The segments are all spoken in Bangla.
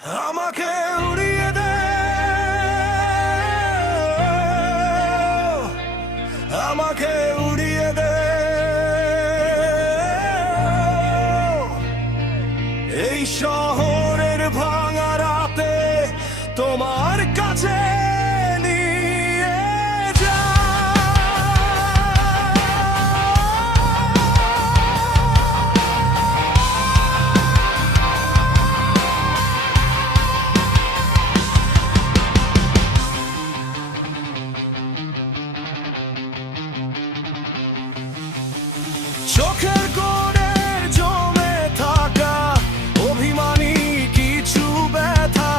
আমাকে উড়িয়ে দে, আমাকে উড়িয়ে দে, এই শহরের ভাঙা রাতে তোমার কাছে নিয়ে যা। চোখের কোণে জমে থাকা অভিমানী কিছু ব্যথা,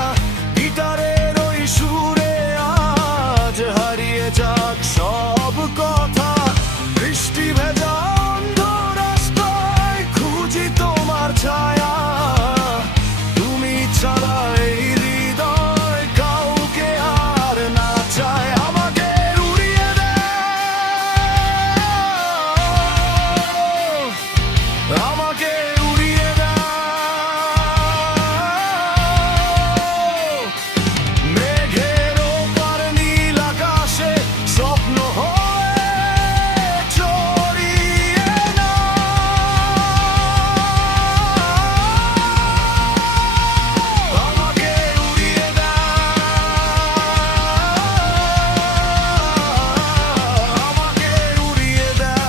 গিটারের ওই সুরে আজ হারিয়ে যাক সব কথা। বৃষ্টি ভেজা অন্ধ রাস্তায় খুঁজি তোমার ছায়া, তুমি ছাড়া এই হৃদয় কাউকে আর না চায়। আমাকে উড়িয়ে দে, আমাকে উড়িয়ে দাও, মেঘের ওপার নীল আকাশে স্বপ্ন হয়ে ছড়িয়ে নাও। আমাকে উড়িয়ে দাও, আমাকে উড়িয়ে দাও।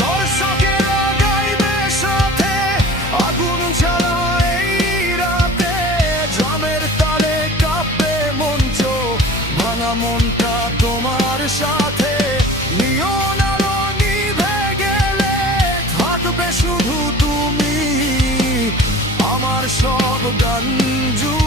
দর্শকেরা গাইবে সাথে, আগুন জ্বালা এই রাতে, ড্রামের তালে কাঁপবে মঞ্চ, ভাঙা মনটা তোমার সাথে। নিয়ন আলো নিভে গেলে থাকবে শুধু তুমি, আমার সব গান জুড়ে।